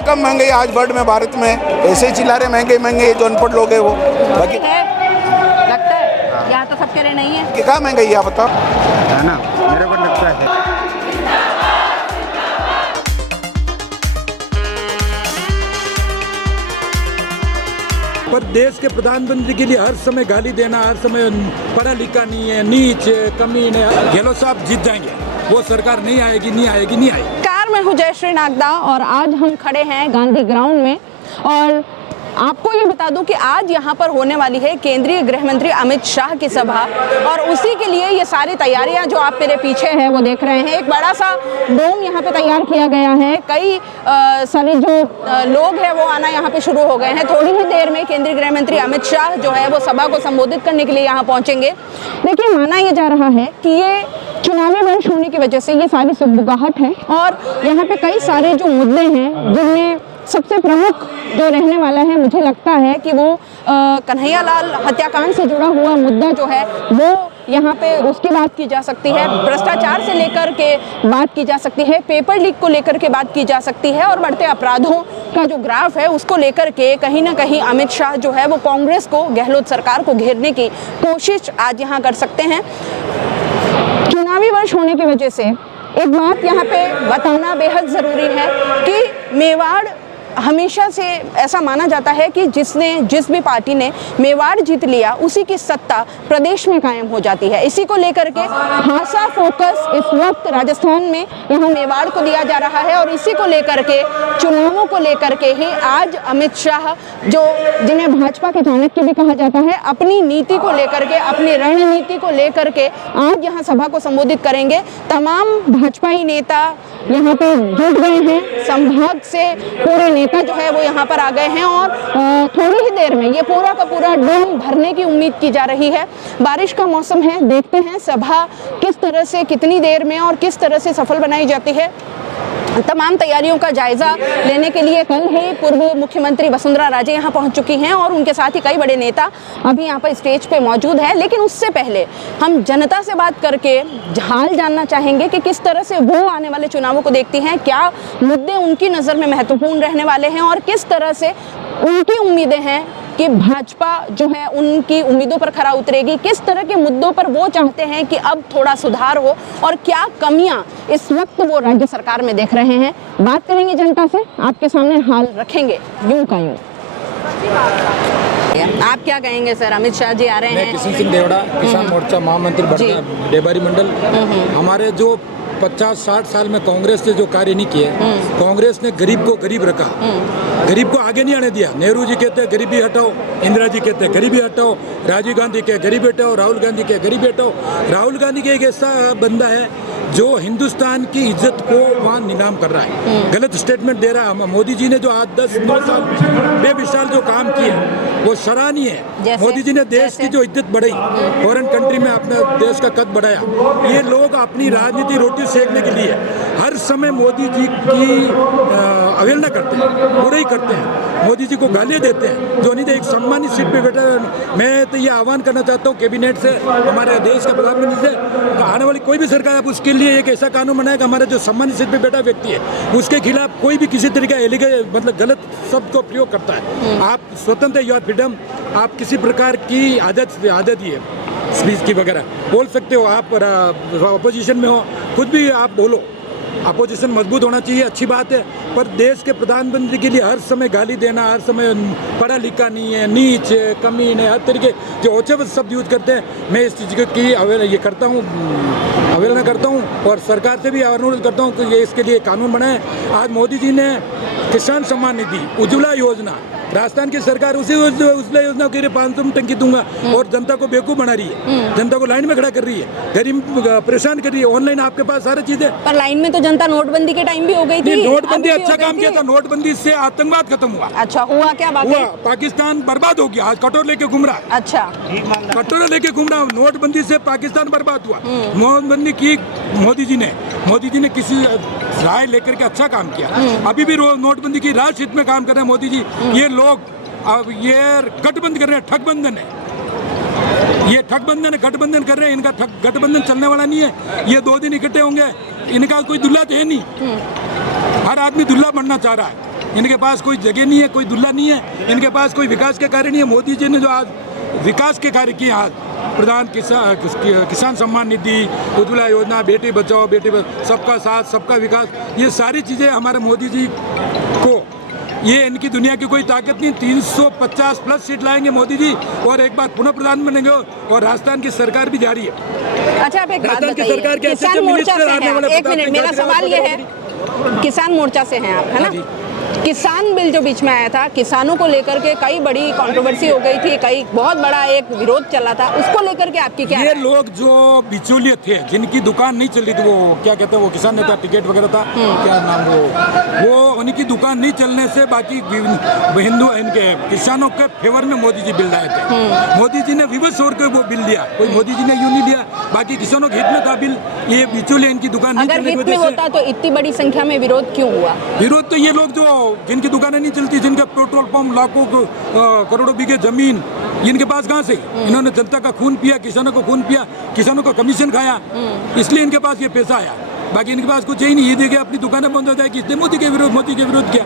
है कम महंगाई आज वर्ल्ड में, भारत में ऐसे ही चिल्ला रहे महंगे महंगे, जो अनपढ़ लोग है वो। बाकी लगता है यहाँ तो सब कह रहे नहीं है कि कहाँ महंगाई है आप बताओ, है ना, मेरे को लगता है। पर देश के प्रधानमंत्री के लिए हर समय गाली देना, हर समय पढ़ा लिखा नहीं है, नीच है, कमी है, गहलोत साहब जीत जाएंगे, वो सरकार नहीं आएगी, नहीं आएगी, नहीं आएगी। कार में हूँ जयश्री नागदा और आज हम खड़े हैं गांधी ग्राउंड में और आपको ये बता दूं कि आज यहाँ पर होने वाली है केंद्रीय गृह मंत्री अमित शाह की सभा और उसी के लिए ये सारी तैयारियां जो आप मेरे पीछे हैं वो देख रहे हैं। एक बड़ा सा डोम यहाँ पे तैयार किया गया है, कई सारे जो लोग हैं वो आना यहाँ पे शुरू हो गए हैं। थोड़ी ही देर में केंद्रीय गृह मंत्री अमित शाह जो है वो सभा को संबोधित करने के लिए यहाँ पहुँचेंगे। देखिए, माना यह जा रहा है कि ये चुनावी वर्ष होने की वजह से ये सारी सुगबुगाहट है और यहाँ पे कई सारे जो मुद्दे हैं जिनमें सबसे प्रमुख जो रहने वाला है, मुझे लगता है कि वो कन्हैया लाल हत्याकांड से जुड़ा हुआ मुद्दा जो है वो यहाँ पे उसकी बात की जा सकती है, भ्रष्टाचार से लेकर के बात की जा सकती है, पेपर लीक को लेकर के बात की जा सकती है और बढ़ते अपराधों का जो ग्राफ है उसको लेकर के कहीं ना कहीं अमित शाह जो है वो कांग्रेस को, गहलोत सरकार को घेरने की कोशिश आज यहाँ कर सकते हैं। चुनावी वर्ष होने की वजह से एक बात यहाँ पे बताना बेहद ज़रूरी है कि मेवाड़ हमेशा से ऐसा माना जाता है कि जिस भी पार्टी ने मेवाड़ जीत लिया उसी की सत्ता प्रदेश में कायम हो जाती है। इसी को लेकर के खासा फोकस इस वक्त राजस्थान में यहाँ मेवाड़ को दिया जा रहा है और इसी को लेकर के चुनावों को लेकर के ही आज अमित शाह, जो जिन्हें भाजपा के चाणक्य भी कहा जाता है, अपनी नीति को लेकर के, अपनी रणनीति को लेकर के आज यहाँ सभा को संबोधित करेंगे। तमाम भाजपाई नेता यहाँ पे जुट गए हैं, संभाग से पूरे नेता जो है वो यहाँ पर आ गए हैं और थोड़ी ही देर में ये पूरा का पूरा डोम भरने की उम्मीद की जा रही है। बारिश का मौसम है, देखते हैं सभा किस तरह से, कितनी देर में और किस तरह से सफल बनाई जाती है। तमाम तैयारियों का जायजा लेने के लिए कल ही पूर्व मुख्यमंत्री वसुंधरा राजे यहाँ पहुँच चुकी हैं और उनके साथ ही कई बड़े नेता अभी यहाँ पर स्टेज पे मौजूद हैं। लेकिन उससे पहले हम जनता से बात करके हाल जानना चाहेंगे कि किस तरह से वो आने वाले चुनावों को देखती हैं, क्या मुद्दे उनकी नज़र में महत्वपूर्ण रहने वाले हैं और किस तरह से उनकी उम्मीदें हैं कि भाजपा जो है उनकी उम्मीदों पर खरा उतरेगी, किस तरह के मुद्दों पर वो चाहते हैं कि अब थोड़ा सुधार हो और क्या कमियां इस वक्त वो राज्य सरकार में देख रहे हैं। बात करेंगे जनता से, आपके सामने हाल रखेंगे यूं का यूं। आप क्या कहेंगे सर? अमित शाह जी आ रहे हैं। मैं किशन सिंह देवड़ा, किसान मोर्चा महामंत्री डेबारी मंडल। हमारे जो 50-60 साल में कांग्रेस ने जो कार्य नहीं किए, कांग्रेस ने गरीब को गरीब रखा, गरीब को आगे नहीं आने दिया। नेहरू जी कहते हैं गरीबी हटाओ, इंदिरा जी कहते हैं गरीबी हटाओ, राजीव गांधी के गरीबी हटाओ, राहुल गांधी के गरीबी हटाओ। राहुल गांधी के एक ऐसा बंदा है जो हिंदुस्तान की इज्जत को वहाँ नीलाम कर रहा है, गलत स्टेटमेंट दे रहा है। मोदी जी ने जो आज 10-9 साल बेमिसाल जो काम किए वो सराहनीय है। मोदी जी ने देश की जो इज्जत बढ़ाई, फॉरेन कंट्री में अपने देश का कद बढ़ाया। ये लोग अपनी राजनीति रोटी सेकने के लिए हर समय मोदी जी की अवहेलना करते हैं, बुराई करते हैं, मोदी जी को गालियाँ देते हैं। जो नहीं एक सम्मानित सीट पे बैठा, मैं तो ये आह्वान करना चाहता हूँ कैबिनेट से, हमारे देश का प्रधानमंत्री से, आने वाली कोई भी सरकार आप उसके लिए एक ऐसा कानून बनाए कि हमारा जो सम्मानित सीट पे बैठा व्यक्ति है उसके खिलाफ कोई भी किसी तरीके मतलब गलत शब्द को प्रयोग करता है। आप स्वतंत्र, यू आर फ्रीडम, आप किसी प्रकार की आदत ही है स्पीच की वगैरह बोल सकते हो। आप अपोजिशन में हो, खुद भी आप बोलो, अपोजिशन मजबूत होना चाहिए, अच्छी बात है। पर देश के प्रधानमंत्री के लिए हर समय गाली देना, हर समय पढ़ा लिखा नहीं है, नीच है, कमी है, हर तरीके जो ओछे शब्द यूज करते हैं, मैं इस चीज़ की अवहेलना करता हूँ और सरकार से भी अनुरोध करता हूँ कि ये इसके लिए कानून बनाए। आज मोदी जी ने किसान सम्मान निधि, उज्ज्वला योजना, राजस्थान की सरकार उसी उज्ज्वला योजना के लिए 500 टंकी दूंगा और जनता को बेवकूफ बना रही है, जनता को लाइन में खड़ा कर रही है, गरीब परेशान कर रही है। ऑनलाइन आपके पास सारी चीजें, पर लाइन में तो जनता नोटबंदी के टाइम भी हो गई थी। नोटबंदी अच्छा काम किया था, नोटबंदी से आतंकवाद खत्म हुआ। अच्छा हुआ क्या? बाकी हुआ, पाकिस्तान बर्बाद हो गया। आज कटोर लेके घूम रहा है। अच्छा, कटोरे लेके घूम रहा है। नोटबंदी से पाकिस्तान बर्बाद हुआ। नोटबंदी की मोदी जी ने किसी राय लेकर के अच्छा काम किया। अभी भी नोटबंदी की राजनीति हित में काम कर रहे हैं मोदी जी। ये लोग अब ये गठबंधन कर रहे हैं, ठगबंधन है ये, ठगबंधन है, गठबंधन कर रहे हैं। इनका गठबंधन चलने वाला नहीं है। ये 2 दिन इकट्ठे होंगे, इनका कोई दुल्हा तो है नहीं, हर आदमी दुल्हा बनना चाह रहा है। इनके पास कोई जगह नहीं है, कोई दुल्ला नहीं है, इनके पास कोई विकास के कार्य नहीं है। मोदी जी ने जो आज विकास के कार्य किए, आज प्रधान किसान सम्मान निधि, उज्ज्वला योजना, बेटी बचाओ सबका साथ सबका विकास, ये सारी चीज़ें हमारे मोदी जी को, ये इनकी दुनिया की कोई ताकत नहीं। 350 प्लस सीट लाएंगे मोदी जी और एक बार पुनः प्रधान बनेंगे और राजस्थान की सरकार भी जारी है। अच्छा, आप एक बात राजस्थान की सरकार के बताइए, किसान मोर्चा से हैं, एक मिनट, मेरा सवाल ये है, किसान मोर्चा से हैं आप, है ना? किसान बिल जो बीच में आया था, किसानों को लेकर के कई बड़ी कंट्रोवर्सी हो गई थी, कई बहुत बड़ा एक विरोध चला था, उसको लेकर के आपकी क्या ये राय है? लोग जो बिचौलिए थे, जिनकी दुकान नहीं चल रही थी, वो क्या कहते हैं, वो किसान नेता टिकट वगैरह था, क्या नाम वो उनकी दुकान नहीं चलने से बाकी हिंदू इनके किसानों के फेवर में मोदी जी बिल लाए थे। मोदी जी ने विवश होकर वो बिल दिया, कोई मोदी जी ने यूं नहीं दिया, बाकी किसानों के हित में था बिल। ये बिचौलिए इनकी दुकान नहीं अगर चलने की हित में वजह से होता तो इतनी बड़ी संख्या में विरोध क्यों हुआ? विरोध तो ये लोग जो जिनकी दुकानें नहीं चलती, जिनके पेट्रोल पंप, लाखों करोड़ों बीघे जमीन इनके पास कहाँ से? इन्होंने जनता का खून पिया, किसानों को खून पिया, किसानों को कमीशन खाया, इसलिए इनके पास ये पैसा आया। बाकी इनके पास कुछ ही नहीं, ये देखे अपनी दुकानें बंद हो जाएगी, इसलिए मोदी के विरोध किया।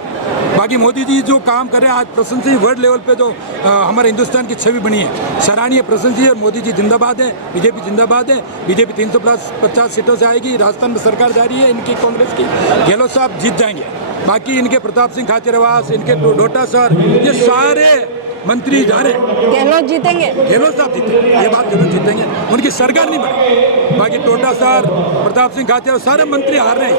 बाकी मोदी जी जो काम कर रहे हैं, आज प्रशंसनीय वर्ल्ड लेवल पे जो हमारे हिंदुस्तान की छवि बनी है, सराहनीय प्रशंसनीय। मोदी जी जिंदाबाद है, बीजेपी जिंदाबाद है। बीजेपी 350 सीटों से आएगी, राजस्थान में सरकार जारी है इनकी कांग्रेस की, गहलोत साहब जीत जाएंगे। बाकी इनके प्रताप सिंह खाचरियावास, इनके डोटा सर, ये सारे मंत्री जा रहे हैं। गहलोत जीतेंगे? गहलोत साहब जीतेंगे, ये बात जरूर जीतेंगे, उनकी सरकार नहीं बनी। बाकी टोटा सर, प्रताप सिंह खाचरियावास, सारे मंत्री हार रहे हैं।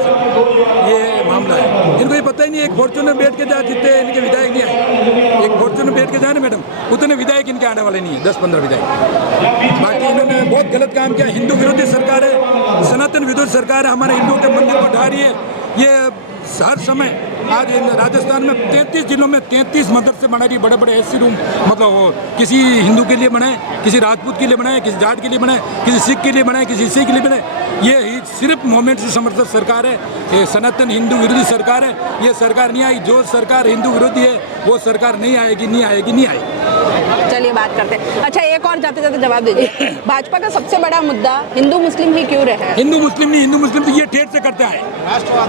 ये मामला है, इनको ये पता ही नहीं। एक फॉर्चूनर बैठ के जा जीते, इनके विधायक नहीं आए। एक फॉर्चूनर बैठ के जाए ना मैडम, उतने विधायक इनके आने वाले नहीं है, 10-15 विधायक। बाकी इन्होंने बहुत गलत काम किया। हिंदू विरोधी सरकार है, सनातन विरोधी सरकार है, हमारे हिंदुओं के मंदिर को ढा रही है। ये हर समय आज राजस्थान में 33 जिलों में 33 मदरसे बना रही, बड़े बड़े ऐसे रूम, मतलब वो किसी हिंदू के लिए बनाए, किसी राजपूत के लिए बनाए, किसी जाट के लिए बनाए, किसी सिख के लिए बनाए, किसी ईसाई के लिए बनाए। ये सिर्फ मोमेंट से समर्थित सरकार है, ये सनातन हिंदू विरोधी सरकार है। ये सरकार नहीं आई, जो सरकार हिंदू विरोधी है वो सरकार नहीं आएगी, नहीं आएगी, नहीं आएगी। चलिए बात करते हैं। अच्छा, एक और जाते जाते जवाब दीजिए, भाजपा का सबसे बड़ा मुद्दा हिंदू मुस्लिम ही क्यों रहा है? हिंदू मुस्लिम नहीं, हिंदू मुस्लिम तो ये ठेठ से करते हैं,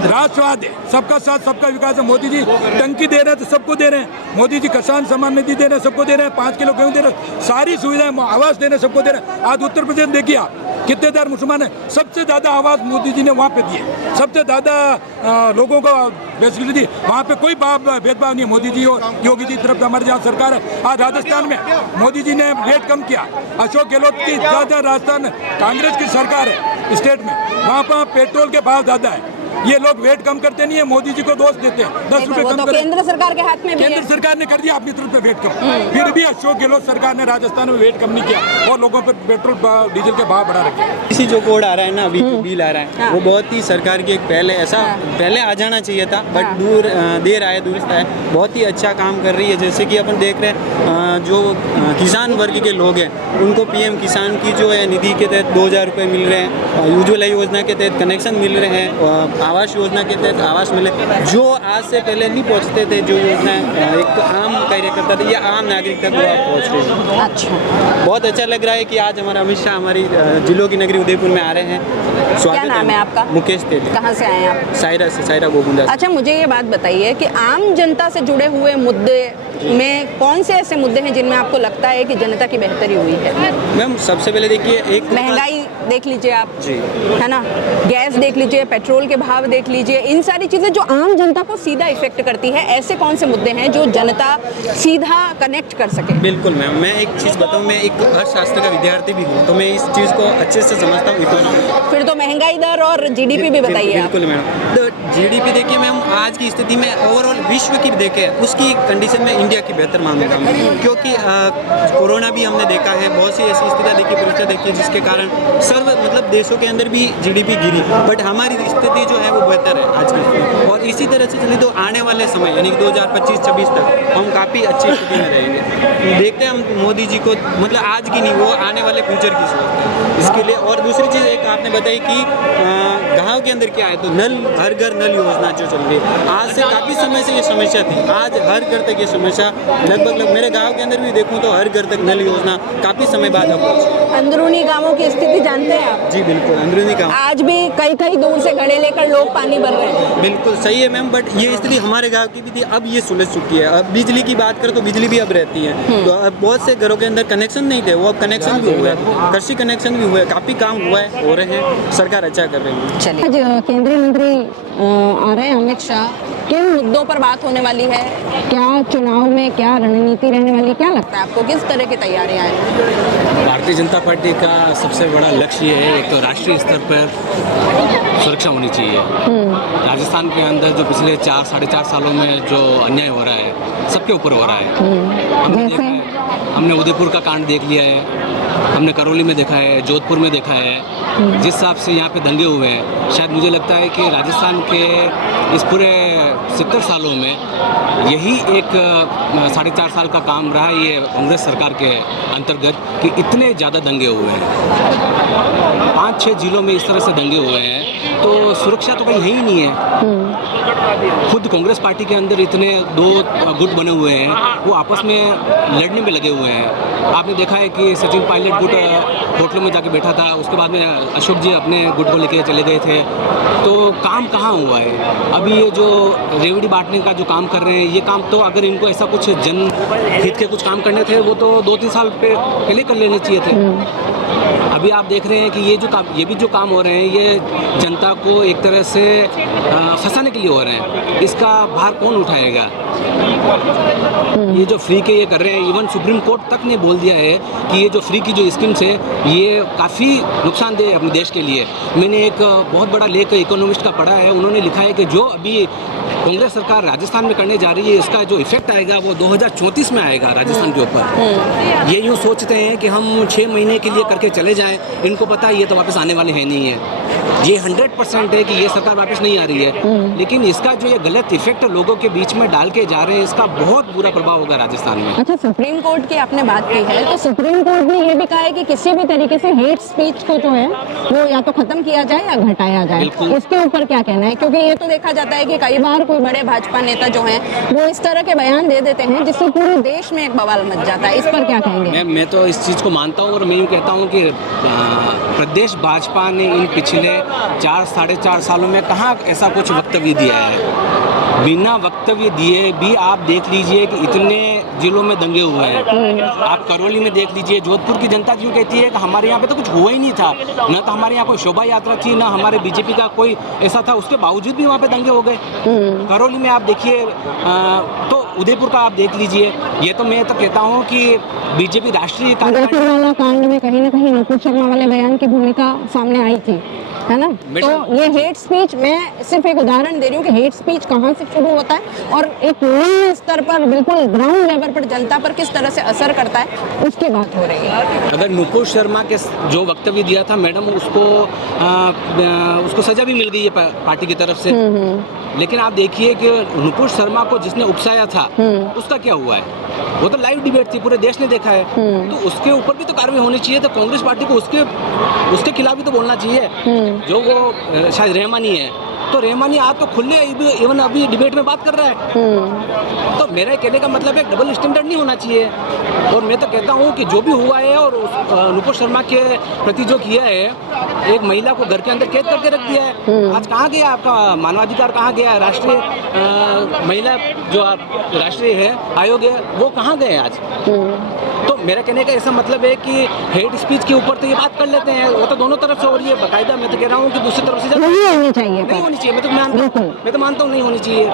राष्ट्रवाद है, सबका साथ सबका विकास है। मोदी जी टंकी दे रहे हैं तो सबको दे रहे हैं। मोदी जी किसान सम्मान निधि दे रहे हैं, सबको दे रहे हैं। 5 किलो गेहूं दे रहे हैं, सारी सुविधाएं, आवास दे रहे हैं, सबको दे रहे हैं। आज उत्तर प्रदेश देखिए आप, कितने हजार मुसलमान है, सबसे ज्यादा आवाज मोदी जी ने वहाँ पे दिए, सबसे ज्यादा लोगों को फैसिलिटी दी। वहाँ पे कोई भेदभाव नहीं है। मोदी जी और योगी जी तरफ हमारे जहाँ सरकार है। आज राजस्थान में मोदी जी ने वेट कम किया, अशोक गहलोत की ज्यादा, राजस्थान कांग्रेस की सरकार है स्टेट में, वहाँ पर पेट्रोल के भाव ज्यादा है। ये लोग वेट कम करते नहीं है, मोदी जी को दोष देते हैं। 10 रुपए कम कर, केंद्र सरकार के हाथ में भी है। केंद्र सरकार ने कर दिया अपनी तरफ पे वेट कम, फिर भी अशोक गहलोत सरकार ने राजस्थान में वेट कम नहीं किया और लोगों पर पेट्रोल डीजल के भाव बढ़ा रखे। इसी जो कोड आ रहा है ना, अभी बिल आ रहा है, वो बहुत ही सरकार की एक पहले ऐसा पहले आ जाना चाहिए था, बट देर आया दुरुस्त है। बहुत ही अच्छा काम कर रही है। जैसे कि अपन देख रहे हैं, जो किसान वर्ग के लोग हैं उनको पीएम किसान की जो है निधि के तहत 2000 रुपये मिल रहे हैं, उज्ज्वला योजना के तहत कनेक्शन मिल रहे हैं, आवास योजना के तहत आवास मिले, जो आज से पहले नहीं पहुंचते थे। जो योजना एक आम कार्यकर्ता थे या आम नागरिक तक वो आप पहुँच रहे हैं। अच्छा, बहुत अच्छा लग रहा है कि आज हमारा अमित शाह हमारी जिलों की नगरी उदयपुर में आ रहे हैं। क्या नाम है आपका? मुकेश तेली। कहाँ से आए हैं आप? सायरा से, सायरा गोविंदा से। अच्छा, मुझे ये बात बताइए कि आम जनता से जुड़े हुए मुद्दे में कौन से ऐसे मुद्दे हैं जिनमें आपको लगता है कि जनता की बेहतरी हुई है? मैम सबसे पहले देखिए, एक महंगाई देख लीजिए आप, जी, है ना, गैस देख लीजिए, पेट्रोल के भाव देख लीजिए, इन सारी चीजें जो आम जनता को सीधा इफेक्ट करती है, ऐसे कौन से मुद्दे हैं जो जनता सीधा कनेक्ट कर सके? बिल्कुल मैम, मैं एक चीज़ बताऊँ, मैं एक अर्थशास्त्र का विद्यार्थी भी हूँ, तो मैं इस चीज़ को अच्छे से समझता हूँ। फिर तो महंगाई दर और जीडीपी भी बताइए आप। बिल्कुल मैम, तो जीडीपी देखिए मैम, आज की स्थिति में ओवरऑल विश्व की देखें, उसकी कंडीशन में इंडिया की बेहतर मानूंगा, क्योंकि कोरोना भी हमने देखा है, बहुत सी ऐसी स्थितियाँ देखी, परिस्थितियाँ देखी, जिसके कारण मतलब देशों के अंदर भी जीडीपी गिरी, बट हमारी स्थिति जो है वो बेहतर है आज की स्थिति। और इसी तरह से चले तो आने वाले समय यानी कि 2025-26 तक हम काफ़ी अच्छी स्थिति में रहेंगे। देखते हैं हम मोदी जी को, मतलब आज की नहीं, वो आने वाले फ्यूचर की सोचते हैं इसके लिए। और दूसरी चीज़ एक आपने बताई कि गाँव के अंदर क्या है, तो नल हर घर नल योजना जो चल रही है, आज से काफ़ी समय से ये समस्या थी, आज हर घर तक ये समस्या लगभग मेरे गाँव के अंदर भी देखूँ तो हर घर तक नल योजना काफ़ी समय बाद अब पहुंची। अंदरूनी गांवों की स्थिति जानते हैं आप? जी बिल्कुल, अंदरूनी गाँव आज भी कई कई दूर से घड़े लेकर लोग पानी भर रहे हैं। बिल्कुल सही है मैम, बट ये स्थिति हमारे गांव की भी थी, अब ये सुलझ चुकी है। अब बिजली की बात करें तो बिजली भी अब रहती है, तो अब बहुत से घरों के अंदर कनेक्शन नहीं थे, वो अब कनेक्शन भी हुआ है, कृषि कनेक्शन भी हुआ है, काफ़ी काम हुआ है, हो रहे हैं, सरकार अच्छा कर रही है। चलिए, आज केंद्रीय मंत्री आ रहे हैं अमित शाह, किन मुद्दों पर बात होने वाली है, क्या चुनाव में क्या रणनीति रहने वाली, क्या लगता है आपको, किस तरह की तैयारियां हैं? भारतीय जनता पार्टी का सबसे बड़ा लक्ष्य ये है, एक तो राष्ट्रीय स्तर पर सुरक्षा होनी चाहिए। राजस्थान के अंदर जो पिछले 4-4.5 सालों में जो अन्याय हो रहा है, सबके ऊपर हो रहा है। हमने उदयपुर का कांड देख लिया है, हमने करौली में देखा है, जोधपुर में देखा है, जिस हिसाब से यहाँ पे दंगे हुए हैं, शायद मुझे लगता है कि राजस्थान के इस पूरे 70 सालों में यही एक 4.5 साल का काम रहा है, ये कांग्रेस सरकार के अंतर्गत, कि इतने ज़्यादा दंगे हुए हैं, 5-6 जिलों में इस तरह से दंगे हुए हैं, तो सुरक्षा तो कहीं है ही नहीं है। खुद कांग्रेस पार्टी के अंदर इतने 2 गुट बने हुए हैं, वो आपस में लड़ने में लगे हुए हैं। आपने देखा है कि सचिन पायलट गुट होटलों में जाके बैठा था, उसके बाद में अशोक जी अपने गुट को लेके चले गए थे, तो काम कहाँ हुआ है? अभी ये जो रेवड़ी बांटने का जो काम कर रहे हैं, ये काम तो अगर इनको ऐसा कुछ जन हित के कुछ काम करने थे, वो तो 2-3 साल पहले कर लेने चाहिए थे। अभी आप देख रहे हैं कि ये भी जो काम हो रहे हैं, ये जनता को एक तरह से फंसाने के लिए हो रहे हैं। इसका भार कौन उठाएगा? ये जो फ्री के ये कर रहे हैं, इवन सुप्रीम कोर्ट तक ने बोल दिया है कि ये जो फ्री की जो स्कीम्स है, ये काफ़ी नुकसानदेह है अपने देश के लिए। मैंने एक बहुत बड़ा लेख इकोनॉमिस्ट का पढ़ा है, उन्होंने लिखा है कि जो अभी कांग्रेस सरकार राजस्थान में करने जा रही है, इसका जो इफेक्ट आएगा वो 2034 में आएगा राजस्थान के ऊपर। ये यूँ सोचते हैं कि हम 6 महीने के लिए करके चले जाएं, इनको पता है ये तो वापस आने वाले हैं नहीं है। ये 100% है कि ये सरकार वापस नहीं आ रही है, लेकिन इसका जो ये गलत इफेक्ट लोगों के बीच में डाल के जा रहे हैं, इसका बहुत बुरा प्रभाव होगा राजस्थान में। अच्छा, सुप्रीम कोर्ट की आपने बात की है, तो सुप्रीम कोर्ट ने ये भी कहा है कि किसी भी तरीके से हेट स्पीच को जो है वो या तो खत्म किया जाए या घटाया जाए। इसके ऊपर क्या कहना है? क्योंकि ये तो देखा जाता है कि कई बार कोई बड़े भाजपा नेता जो हैं वो इस तरह के बयान दे देते हैं जिससे पूरे देश में एक बवाल मच जाता है। इस पर क्या कहेंगे? मैं तो इस चीज़ को मानता हूँ, और मैं यूँ कहता हूँ कि प्रदेश भाजपा ने इन पिछले 4-4.5 सालों में कहाँ ऐसा कुछ वक्तव्य दिया है। बिना वक्तव्य दिए भी आप देख लीजिए कि इतने जिलों में दंगे हुए हैं। आप करौली में देख लीजिए, जोधपुर की जनता यूँ कहती है कि हमारे यहाँ पे तो कुछ हुआ ही नहीं था, न तो हमारे यहाँ कोई शोभा यात्रा थी, ना हमारे बीजेपी का कोई ऐसा था, उसके बावजूद भी वहाँ पे दंगे हो गए। करौली में आप देखिए, तो उदयपुर का आप देख लीजिए। ये तो मैं तो कहता हूँ कि बीजेपी राष्ट्रीय वाला कांड में कहीं ना कहीं नुपुर शर्मा वाले बयान की भूमिका सामने आई थी, है ना? तो ये हेट स्पीच, मैं सिर्फ एक उदाहरण दे रही हूँ कि हेट स्पीच कहाँ से शुरू होता है और एक निम्न स्तर पर बिल्कुल ग्राउंड लेवल पर जनता पर किस तरह से असर करता है, उसकी बात हो रही है। अगर नुपुर शर्मा के जो वक्तव्य दिया था मैडम, उसको सजा भी मिल गई है पार्टी की तरफ से, लेकिन आप देखिए कि नुपुर शर्मा को जिसने उकसाया था उसका क्या हुआ है? वो तो लाइव डिबेट थी, पूरे देश ने देखा है, तो उसके ऊपर भी तो कार्रवाई होनी चाहिए। तो कांग्रेस पार्टी को उसके खिलाफ भी तो बोलना चाहिए। जो वो शायद रहमानी है, तो रहमानी आज तो खुले इवन अभी डिबेट में बात कर रहा है। तो मेरा कहने का मतलब है डबल स्टैंडर्ड नहीं होना चाहिए। और मैं तो कहता हूँ कि जो भी हुआ है और नुपुर शर्मा के प्रति जो किया है, एक महिला को घर के अंदर कैद करके रख दिया है। आज कहाँ गया आपका मानवाधिकार, कहाँ गया राष्ट्रीय महिला जो राष्ट्रीय है आयोग है, वो कहाँ गए आज? तो मेरा कहने का ऐसा मतलब है कि हेट स्पीच के ऊपर तो ये बात कर लेते हैं, वो तो दोनों तरफ से हो रही है बाकायदा। मैं तो कह रहा हूँ कि दूसरी तरफ से नहीं होनी चाहिए, नहीं होनी चाहिए। मैं तो मानता हूँ नहीं होनी चाहिए।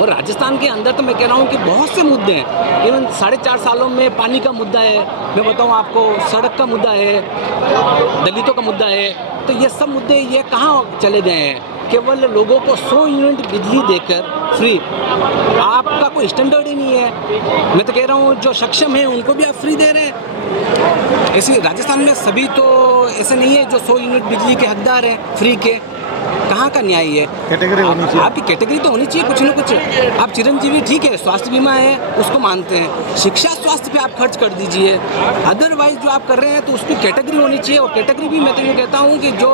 और राजस्थान के अंदर तो मैं कह रहा हूँ कि बहुत से मुद्दे हैं। इवन 4.5 सालों में पानी का मुद्दा है, मैं बताऊँ आपको, सड़क का मुद्दा है, दलितों का मुद्दा है। तो ये सब मुद्दे ये कहाँ चले गए हैं? केवल लोगों को 100 यूनिट बिजली देकर फ्री, आपका कोई स्टैंडर्ड ही नहीं है। मैं तो कह रहा हूँ जो सक्षम है उनको भी आप फ्री दे रहे हैं। ऐसे राजस्थान में सभी तो ऐसे नहीं है जो 100 यूनिट बिजली के हकदार हैं फ्री के। कहाँ का न्याय है? कैटेगरी होनी चाहिए। आपकी कैटेगरी तो होनी चाहिए कुछ ना कुछ। आप चिरंजीवी ठीक है, स्वास्थ्य बीमा है उसको मानते हैं, शिक्षा स्वास्थ्य पे आप खर्च कर दीजिए। अदरवाइज जो आप कर रहे हैं तो उसकी कैटेगरी होनी चाहिए। और कैटेगरी भी मैं तो ये कहता हूँ कि जो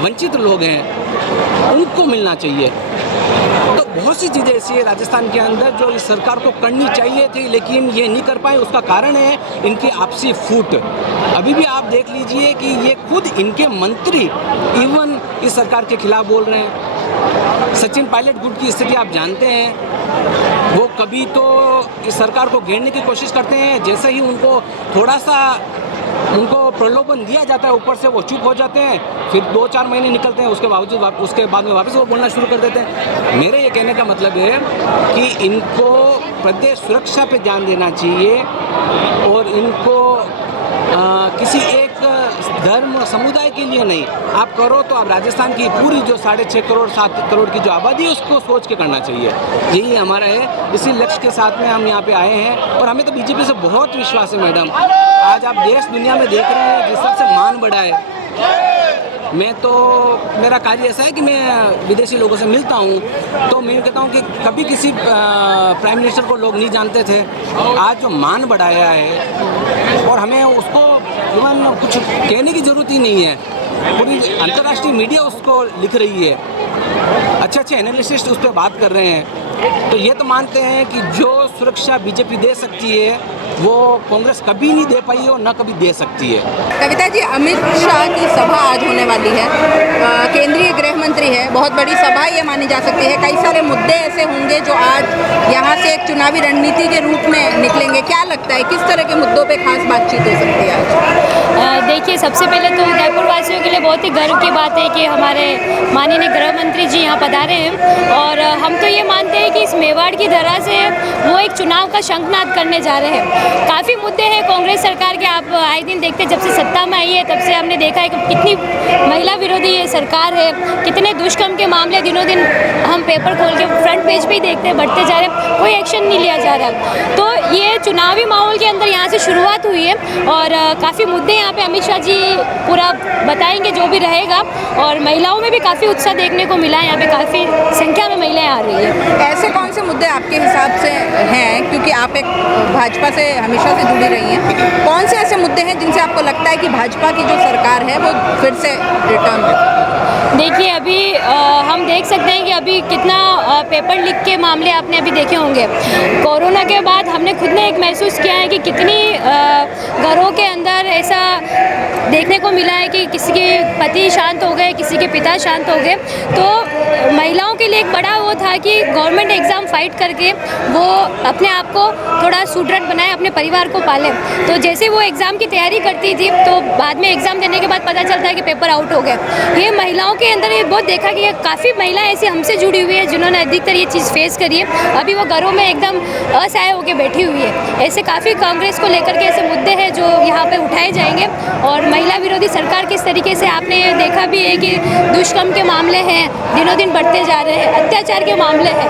वंचित लोग हैं उनको मिलना चाहिए। तो बहुत सी चीज़ें ऐसी है राजस्थान के अंदर जो इस सरकार को करनी चाहिए थी, लेकिन ये नहीं कर पाए। उसका कारण है इनकी आपसी फूट। अभी भी आप देख लीजिए कि ये खुद इनके मंत्री इवन इस सरकार के खिलाफ बोल रहे हैं। सचिन पायलट गुट की स्थिति आप जानते हैं, वो कभी तो इस सरकार को घेरने की कोशिश करते हैं, जैसे ही उनको थोड़ा सा उनको प्रलोभन दिया जाता है ऊपर से वो चुप हो जाते हैं, फिर 2-4 महीने निकलते हैं, उसके बाद में वापस वो बोलना शुरू कर देते हैं। मेरे ये कहने का मतलब है कि इनको प्रदेश सुरक्षा पे ध्यान देना चाहिए और इनको किसी एक धर्म समुदाय के लिए नहीं, आप करो तो आप राजस्थान की पूरी जो 6.5 करोड़ 7 करोड़ की जो आबादी है उसको सोच के करना चाहिए। यही हमारा है, इसी लक्ष्य के साथ में हम यहाँ पे आए हैं। और हमें तो बीजेपी से बहुत विश्वास है मैडम। आज आप देश दुनिया में देख रहे हैं जिस हिसाब से मान बढ़ा है। मैं तो मेरा कार्य ऐसा है कि मैं विदेशी लोगों से मिलता हूँ, तो मैं कहता हूँ कि कभी किसी प्राइम मिनिस्टर को लोग नहीं जानते थे, आज जो मान बढ़ाया है और हमें उसको इवन कुछ कहने की ज़रूरत ही नहीं है, पूरी अंतर्राष्ट्रीय मीडिया उसको लिख रही है, अच्छे अच्छे एनालिस्ट उस पर बात कर रहे हैं। तो ये तो मानते हैं कि जो सुरक्षा बीजेपी दे सकती है वो कांग्रेस कभी नहीं दे पाई और न कभी दे सकती है। कविता जी, अमित शाह की सभा आज होने वाली है, केंद्रीय गृह मंत्री है, बहुत बड़ी सभा ये मानी जा सकती है। कई सारे मुद्दे ऐसे होंगे जो आज यहाँ से एक चुनावी रणनीति के रूप में निकलेंगे। क्या लगता है किस तरह के मुद्दों पे खास बातचीत हो सकती है आज? देखिए, सबसे पहले तो उदयपुर वासियों के लिए बहुत ही गर्व की बात है कि हमारे माननीय गृह मंत्री जी यहाँ पधारे हैं। और हम तो ये मानते हैं कि इस मेवाड़ की धरा से वो एक चुनाव का शंखनाद करने जा रहे हैं। काफ़ी मुद्दे हैं कांग्रेस सरकार के, आप आए दिन देखते हैं, जब से सत्ता में आई है तब से हमने देखा है कि कितनी महिला विरोधी ये सरकार है, कितने दुष्कर्म के मामले दिनों दिन हम पेपर खोल के फ्रंट पेज पे ही देखते हैं बढ़ते जा रहे हैं, कोई एक्शन नहीं लिया जा रहा। तो ये चुनावी माहौल के अंदर यहाँ से शुरुआत हुई है और काफ़ी मुद्दे यहाँ पे अमित शाह जी पूरा बताएंगे जो भी रहेगा। और महिलाओं में भी काफ़ी उत्साह देखने को मिला है, यहाँ पे काफ़ी संख्या में महिलाएं आ रही है। ऐसे कौन से मुद्दे आपके हिसाब से हैं, क्योंकि आप एक भाजपा से हमेशा से जुड़ी रही हैं, कौन से ऐसे मुद्दे हैं जिनसे आपको लगता है कि भाजपा की जो सरकार है वो फिर से रिटर्न हो? देखिए, अभी हम देख सकते हैं कि अभी कितना पेपर लीक के मामले आपने अभी देखे होंगे। कोरोना के बाद हमने खुद ने एक महसूस किया है कि कितनी घरों के अंदर ऐसा देखने को मिला है कि किसी के पति शांत हो गए, किसी के पिता शांत हो गए। तो महिलाओं के लिए एक बड़ा वो था कि गवर्नमेंट एग्ज़ाम फाइट करके वो अपने आप को थोड़ा सुदृढ़ बनाए, अपने परिवार को पाले। तो जैसे वो एग्ज़ाम की तैयारी करती थी तो बाद में एग्ज़ाम देने के बाद पता चलता है कि पेपर आउट हो गए। ये महिलाओं के अंदर ये बहुत देखा कि काफ़ी महिलाएं ऐसी हमसे जुड़ी हुई है जिन्होंने अधिकतर ये चीज़ फेस करी है। अभी वो घरों में एकदम असहाय होकर बैठी हुई है। ऐसे काफ़ी कांग्रेस को लेकर के ऐसे मुद्दे हैं जो यहाँ पे उठाए जाएंगे। और महिला विरोधी सरकार किस तरीके से आपने ये देखा भी है कि दुष्कर्म के मामले हैं दिनों दिन बढ़ते जा रहे हैं, अत्याचार के मामले हैं,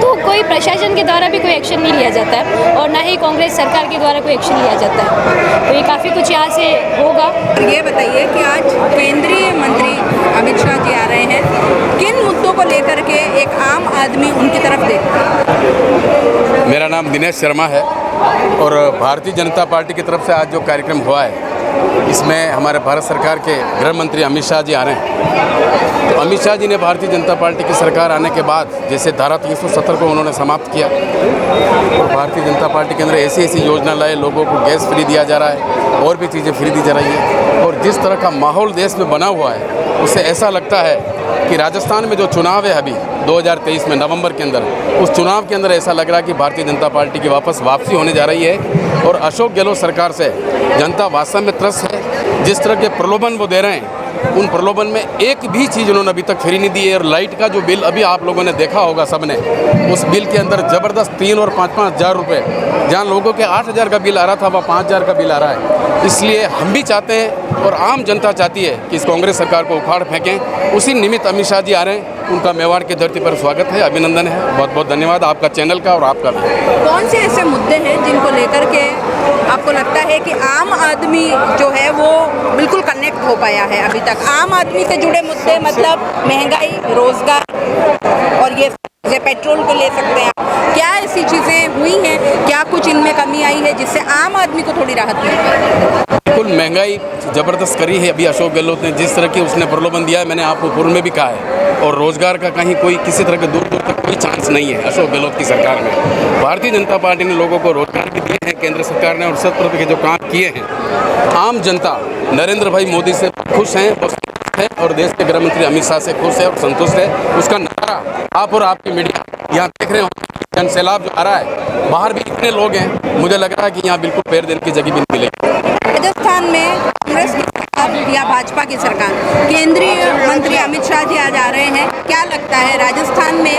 तो कोई प्रशासन के द्वारा भी कोई एक्शन नहीं लिया जाता है और ना ही कांग्रेस सरकार के द्वारा कोई एक्शन लिया जाता है। तो ये काफ़ी कुछ यहाँ से होगा। ये बताइए कि आज केंद्रीय मंत्री अमित शाह जी आ रहे हैं, किन मुद्दों को लेकर के एक आम आदमी उनकी तरफ देखता है? मेरा नाम दिनेश शर्मा है और भारतीय जनता पार्टी की तरफ से आज जो कार्यक्रम हुआ है इसमें हमारे भारत सरकार के गृह मंत्री अमित शाह जी आ रहे हैं। तो अमित शाह जी ने भारतीय जनता पार्टी की सरकार आने के बाद जैसे धारा 370 को उन्होंने समाप्त किया और भारतीय जनता पार्टी के अंदर ऐसी ऐसी योजना लाए, लोगों को गैस फ्री दिया जा रहा है और भी चीज़ें फ्री दी जा रही है। और जिस तरह का माहौल देश में बना हुआ है उससे ऐसा लगता है कि राजस्थान में जो चुनाव है अभी 2023 में नवंबर के अंदर, उस चुनाव के अंदर ऐसा लग रहा है कि भारतीय जनता पार्टी की वापसी होने जा रही है। और अशोक गहलोत सरकार से जनता वास्तव में त्रस्त है। जिस तरह के प्रलोभन वो दे रहे हैं, उन प्रलोभन में एक भी चीज़ उन्होंने अभी तक फ्री नहीं दी है। और लाइट का जो बिल अभी आप लोगों ने देखा होगा सबने, उस बिल के अंदर ज़बरदस्त 3 और 5-5 हज़ार रुपये, जहाँ लोगों के 8 हज़ार का बिल आ रहा था वह 5 हज़ार का बिल आ रहा है। इसलिए हम भी चाहते हैं और आम जनता चाहती है कि इस कांग्रेस सरकार को उखाड़ फेंकें। उसी निमित्त अमित शाह जी आ रहे हैं। उनका मेवाड़ की धरती पर स्वागत है, अभिनंदन है। बहुत बहुत धन्यवाद आपका चैनल का और आपका भी। कौन से ऐसे मुद्दे हैं जिनको लेकर के आपको लगता है कि आम आदमी जो है वो बिल्कुल कनेक्ट हो पाया है अभी तक? आम आदमी से जुड़े मुद्दे मतलब महंगाई, रोजगार और ये पेट्रोल को ले सकते हैं आप। क्या ऐसी चीज़ें हुई हैं, क्या कुछ इनमें कमी आई है जिससे आम आदमी को थोड़ी राहत मिली? बिल्कुल महंगाई ज़बरदस्त करी है अभी अशोक गहलोत ने, जिस तरह की उसने प्रलोभन दिया है, मैंने आपको पूर्व में भी कहा है। और रोजगार का कहीं कोई किसी तरह के दूर दूर तक कोई चांस नहीं है अशोक गहलोत की सरकार में। भारतीय जनता पार्टी ने लोगों को रोजगार भी दिए हैं केंद्र सरकार ने, और सब तरह के जो काम किए हैं, आम जनता नरेंद्र भाई मोदी से खुश हैं और देश के गृह मंत्री अमित शाह से खुश है और संतुष्ट है। उसका नज़ारा आप और आपकी मीडिया यहाँ देख रहे हो, जन सैलाब जो आ रहा है, बाहर भी इतने लोग हैं, मुझे लग रहा है कि यहाँ बिल्कुल पैर देने की जगह भी नहीं मिलेगी। राजस्थान में कांग्रेस की सरकार या भाजपा की सरकार, केंद्रीय मंत्री अमित शाह जी आज आ रहे हैं, क्या लगता है राजस्थान में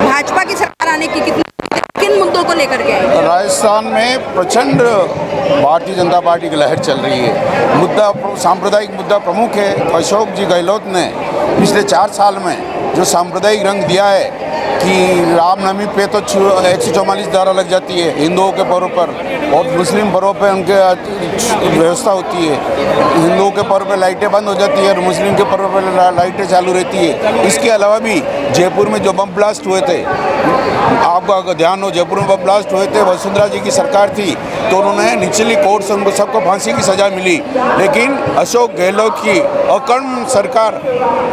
भाजपा की सरकार आने की किन मुद्दों को लेकर के आई? राजस्थान में प्रचंड भारतीय जनता पार्टी की लहर चल रही है। मुद्दा सांप्रदायिक मुद्दा प्रमुख है। अशोक जी गहलोत ने पिछले 4 साल में जो सांप्रदायिक रंग दिया है कि रामनवमी पे तो 144 धारा लग जाती है हिंदुओं के पर्व पर, और मुस्लिम पर्व पे उनके व्यवस्था होती है। हिंदुओं के पर्व पे लाइटें बंद हो जाती है और मुस्लिम के पर्व पर लाइटें चालू रहती है। इसके अलावा भी जयपुर में जो बम ब्लास्ट हुए थे, आपका अगर ध्यान हो, जयपुर में बम ब्लास्ट हुए थे, वसुंधरा जी की सरकार थी तो उन्होंने निचली कोर्ट से उनको सबको फांसी की सज़ा मिली। लेकिन अशोक गहलोत की अकर्म सरकार,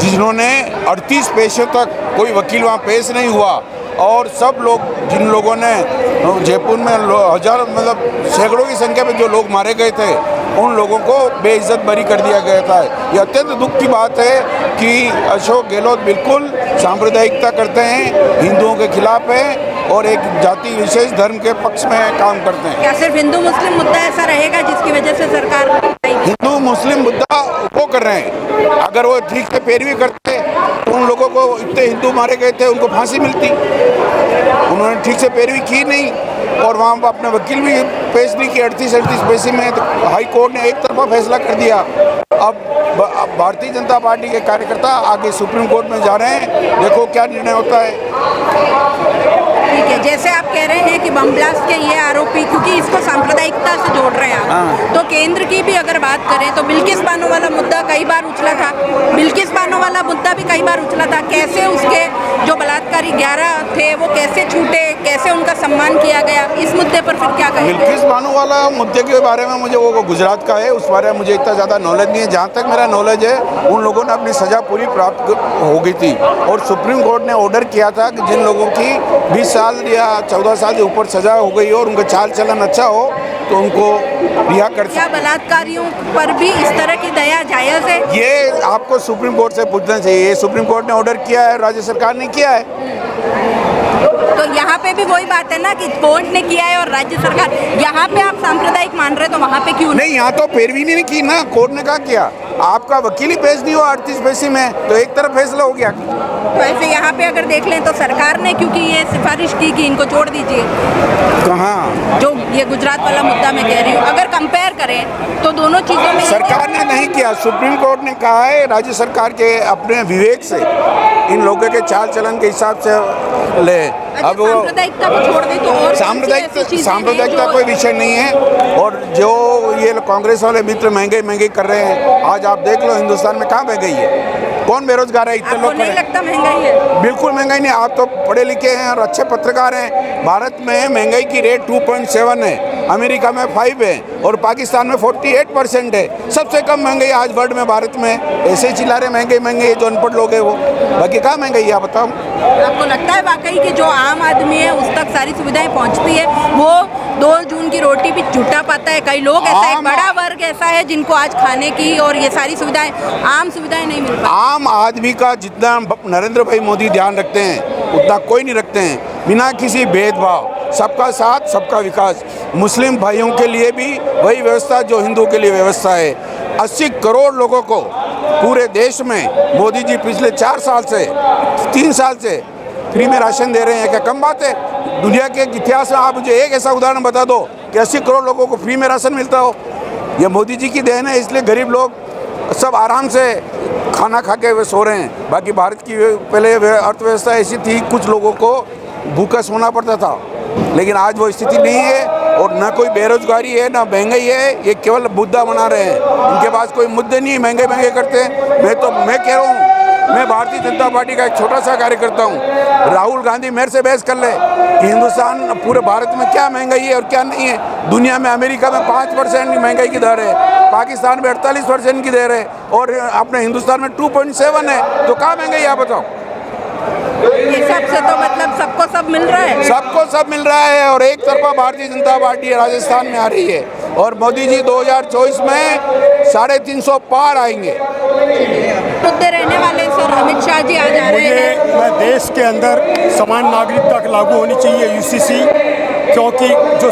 जिन्होंने 38 पेशों तक कोई वकील वहाँ पेश नहीं हुआ, और सब लोग, जिन लोगों ने जयपुर में हज़ारों मतलब सैकड़ों की संख्या में जो लोग मारे गए थे, उन लोगों को बेइज्जत बरी कर दिया गया था। ये अत्यंत दुख की बात है कि अशोक गहलोत बिल्कुल सांप्रदायिकता करते हैं, हिंदुओं के खिलाफ है और एक जाति विशेष धर्म के पक्ष में काम करते हैं। क्या सिर्फ हिंदू मुस्लिम मुद्दा ऐसा रहेगा जिसकी वजह से सरकार हिंदू मुस्लिम मुद्दा वो कर रहे हैं? अगर वो ठीक से पैरवी करते तो उन लोगों को, इतने हिंदू मारे गए थे, उनको फांसी मिलती। उन्होंने ठीक से पैरवी की नहीं और वहाँ अपने वकील भी पेश नहीं किए। 38 पेशी में तो हाई कोर्ट ने एक तरफा फैसला कर दिया। अब भारतीय जनता पार्टी के कार्यकर्ता आगे सुप्रीम कोर्ट में जा रहे हैं, देखो क्या निर्णय होता है। ठीक है, जैसे आप कह रहे हैं कि बम ब्लास्ट के ये आरोपी, क्योंकि इसको सांप्रदायिकता से जोड़ रहे हैं आप, तो केंद्र की भी अगर बात करें तो बिल्किस बानो वाला मुद्दा कई बार उछला था, बिल्किस बानो वाला मुद्दा भी कई बार उछला था। कैसे उसके जो बलात्कारी 11 थे वो कैसे छूटे, कैसे उनका सम्मान किया गया, इस मुद्दे पर फिर क्या कहेंगे? बिल्किस बानो वाला मुद्दे के बारे में मुझे, वो गुजरात का है, उस बारे में मुझे इतना ज़्यादा नॉलेज नहीं है। जहाँ तक मेरा नॉलेज है, उन लोगों ने अपनी सज़ा पूरी प्राप्त हो गई थी और सुप्रीम कोर्ट ने ऑर्डर किया था कि जिन लोगों की 20 साल या 14 साल के ऊपर सज़ा हो गई हो और उनका चाल चलन अच्छा हो तो उनको रिहा कर सकते। क्या बलात्कारियों पर भी इस तरह की दया जायज़ है? ये आपको सुप्रीम कोर्ट से पूछना चाहिए। ये सुप्रीम कोर्ट ने ऑर्डर किया है, राज्य सरकार ने किया है। तो यहाँ पे भी वही बात है ना कि कोर्ट ने किया है और राज्य सरकार, यहाँ पे आप सांप्रदायिक मान रहे तो वहाँ पे क्यों नहीं? यहाँ तो पैरवी नहीं की ना, कोर्ट ने क्या किया, आपका वकील ही पेश नहीं हुआ 38 पेशी में, तो एक तरफ फैसला हो गया। तो ऐसे यहाँ पे अगर देख लें तो सरकार ने क्योंकि ये सिफारिश की कि इनको छोड़ दीजिए, कहाँ जो ये गुजरात वाला मुद्दा मैं कह रही हूँ, अगर कंपेयर करें तो दोनों चीज़ों में सरकार ने नहीं किया। सुप्रीम कोर्ट ने कहा है राज्य सरकार के अपने विवेक से इन लोगों के चाल चलन के हिसाब से ले। अब वो सांप्रदायिकता को छोड़ दें तो और सांप्रदायिकता कोई विषय नहीं है। और जो ये कांग्रेस वाले मित्र महंगाई कर रहे हैं, आज आप देख लो हिंदुस्तान में कहाँ महंगाई है, कौन बेरोजगार है? इतने लोग नहीं लगता महंगाई है? बिल्कुल महंगाई नहीं। आप तो पढ़े लिखे हैं और अच्छे पत्रकार हैं। भारत में महंगाई की रेट 2.7 है, अमेरिका में 5 है और पाकिस्तान में 48% है। सबसे कम महंगाई आज वर्ल्ड में भारत में। ऐसे ही चिल्ला रहे महंगाई जो अनपढ़ लोग हैं वो, बाकी कहाँ महंगाई है आप बताओ? आपको लगता है वाकई कि जो आम आदमी है उस तक सारी सुविधाएं पहुंचती है, वो 2 जून की रोटी भी जुटा पाता है? कई लोग ऐसा, एक बड़ा वर्ग ऐसा है जिनको आज खाने की और ये सारी सुविधाएं, आम सुविधाएं नहीं मिल पाती। आम आदमी का जितना नरेंद्र भाई मोदी ध्यान रखते हैं उतना कोई नहीं रखते हैं। बिना किसी भेदभाव, सबका साथ सबका विकास। मुस्लिम भाइयों के लिए भी वही व्यवस्था जो हिंदुओं के लिए व्यवस्था है। 80 करोड़ लोगों को पूरे देश में मोदी जी पिछले 4 साल से 3 साल से फ्री में राशन दे रहे हैं। क्या कम बात है? दुनिया के इतिहास में आप मुझे एक ऐसा उदाहरण बता दो कि 80 करोड़ लोगों को फ्री में राशन मिलता हो। ये मोदी जी की देन है, इसलिए गरीब लोग सब आराम से खाना खा के वे सो रहे हैं। बाकी भारत की पहले अर्थव्यवस्था ऐसी थी, कुछ लोगों को भूखा सोना पड़ता था, लेकिन आज वो स्थिति नहीं है। और ना कोई बेरोजगारी है, ना महंगाई है, ये केवल मुद्दा बना रहे हैं। इनके पास कोई मुद्दे नहीं, महंगे करते हैं। मैं कह रहा हूँ, मैं भारतीय जनता पार्टी का एक छोटा सा कार्यकर्ता हूँ। राहुल गांधी मेरे से बहस कर ले कि हिंदुस्तान पूरे भारत में क्या महंगाई है और क्या नहीं है। दुनिया में अमेरिका में 5% की महंगाई की दर है, पाकिस्तान में 48% की दर है, और अपने हिंदुस्तान में 2.7 है। तो कहाँ महंगाई है आप बताओ? ये सबसे तो मतलब सबको सब मिल रहा है, सबको सब मिल रहा है। और एक तरफा भारतीय जनता पार्टी राजस्थान में आ रही है, और मोदी जी 2024 में 350 पार आएंगे। मुद्दे रहने वाले सर अमित शाह जी आ जा रहे हैं। मैं देश के अंदर समान नागरिकता लागू होनी चाहिए, यूसीसी, क्योंकि जो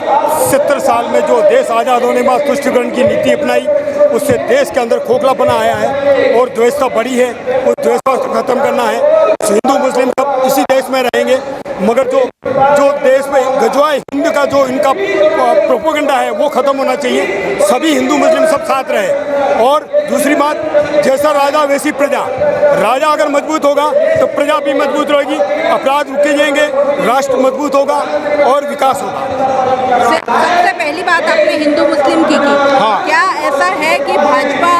70 साल में जो देश आज़ाद होने के बाद तुष्टिकरण की नीति अपनाई, उससे देश के अंदर खोखलापना आया है और द्वेषता बढ़ी है। उस द्वेषता को खत्म करना है। हिंदू मुस्लिम सब इसी देश में रहेंगे, मगर जो देश में गजवाए हिंद का जो इनका प्रोपेगेंडा है वो खत्म होना चाहिए। सभी हिंदू मुस्लिम सब साथ रहे। और दूसरी बात, जैसा राजा वैसी प्रजा। राजा अगर मजबूत होगा तो प्रजा भी मजबूत रहेगी, अपराध रुके जाएंगे, राष्ट्र मजबूत होगा और विकास होगा। सबसे पहली बात आपने हिंदू मुस्लिम की। हाँ। क्या ऐसा है कि भाजपा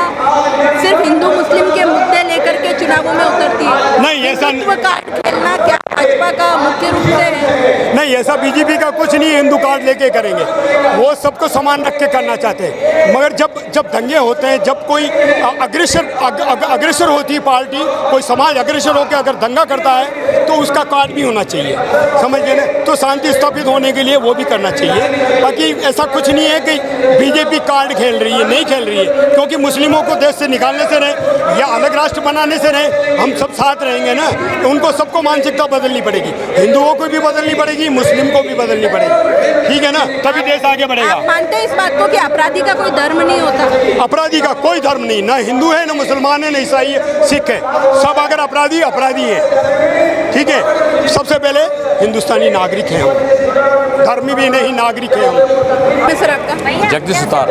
सिर्फ हिंदू मुस्लिम के मुद्दे लेकर के चुनावों में उतरती है? नहीं, ऐसा हिंदुत्व कार्ड खेलना क्या भाजपा का मुख्य रूप से है? नहीं, ऐसा बीजेपी का कुछ नहीं, हिंदू कार्ड लेके करेंगे। वो सबको समान रख के करना चाहते हैं। मगर जब दंगे होते हैं, जब कोई अग्रेसर होती है पार्टी, कोई समाज अग्रेसर होकर अगर दंगा करता है तो उसका कार्ड भी होना चाहिए, समझ गए ना? तो शांति स्थापित होने के लिए वो भी करना चाहिए। बाकी ऐसा कुछ नहीं है कि बीजेपी कार्ड खेल रही है, नहीं खेल रही है, क्योंकि मुस्लिमों को देश से निकालने से रहे या अलग राष्ट्र बनाने से रहे, हम सब साथ रहेंगे ना। तो उनको सबको मानसिकता बदलनी पड़ेगी, हिंदुओं को भी बदलनी पड़ेगी, मुस्लिम को भी बदलनी पड़ेगी, ठीक है ना? तभी देश आगे बढ़ेगा। आप मानते हैं इस बात को कि अपराधी का कोई धर्म नहीं होता? अपराधी का कोई धर्म नहीं, ना हिंदू है, ना मुसलमान है, ना ईसाई है, सिख है, सब अगर अपराधी अपराधी है, ठीक है? सबसे पहले हिंदुस्तानी नागरिक हैं हम, धर्मी भी नहीं, नागरिक हैं हम। सर आपका? जगदीश सुतार।